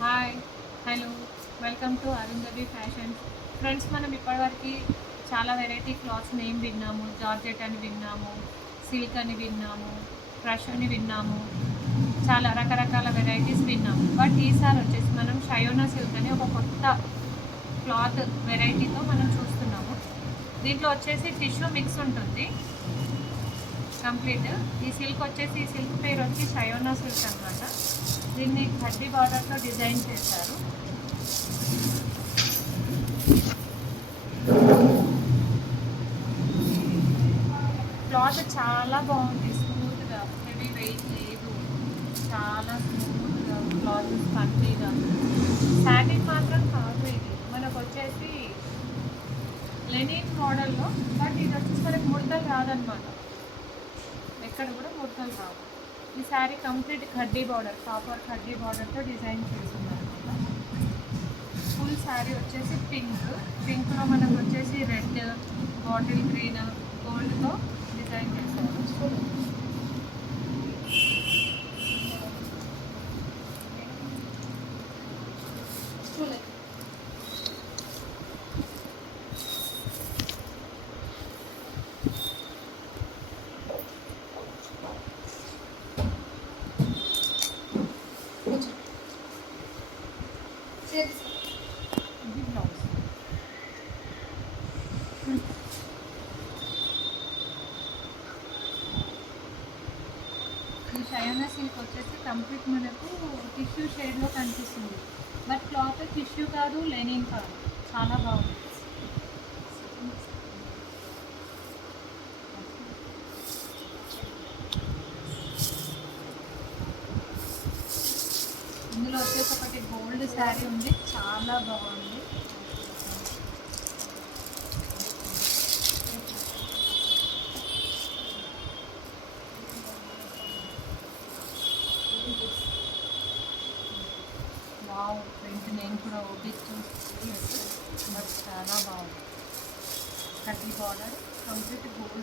Hi, hello, welcome to Arundhavi fashions. Friends, మనం ఇప్పటివరకు చాలా వెరైటీ క్లాత్స్ నేమ్ విన్నాము. జార్జెట్ అని విన్నాము, సిల్క్ అని విన్నాము, క్రష్ అని విన్నాము, చాలా రకరకాల వెరైటీస్ విన్నాము. బట్ ఈసారి వచ్చేసి మనం షయోనా సిల్క్ అని ఒక కొత్త క్లాత్ వెరైటీతో మనం చూస్తున్నాము. దీంట్లో వచ్చేసి టిష్యూ మిక్స్ ఉంటుంది కంప్లీట్. ఈ సిల్క్ పేరు వచ్చి షయోనా సిల్క్ అనమాట. దీన్ని కడ్డీ బార్డర్తో డిజైన్ చేశారు. క్లాత్ చాలా బాగుంది, స్మూత్గా, హెవీ వెయిట్ లేదు, చాలా స్మూత్గా క్లాత్ స్పంజీగా. శాటిన్ మాత్రం కాదు, ఇది మనకు వచ్చేసి లెనిన్ మోడల్లో. బట్ ఇది వచ్చేసి మనకి ముడతలు రాదనమాట, ఎక్కడ కూడా ముడతలు రావు. ఈ శారీ కంప్లీట్ కడ్డీ బార్డర్, కాపర్ కడ్డీ బార్డర్తో డిజైన్ చేస్తున్నారు అనమాట. ఫుల్ శారీ వచ్చేసి పింక్లో మనకు వచ్చేసి రెడ్, బాటిల్ గ్రీన్, గోల్డ్తో డిజైన్ చేశారు. ఇది బ్లౌజ్. ఈ షయోనా సిల్క్ వచ్చేసి కంప్లీట్ మనకు టిష్యూ షేడ్లో కనిపిస్తుంది. బట్ క్లాత్ టిష్యూ కాదు, లెనిన్ కాదు, చాలా బాగుంది. ఇందులో వచ్చేసి ఒకటి గోల్డ్ శారీ ఉంది, చాలా బాగుంది. వావ్, ప్రింట్ నేను కూడా ఓపిక్ చూసి, బట్ చాలా బాగుంది. కడ్డీ బార్డర్, కంప్లీట్ గోల్డ్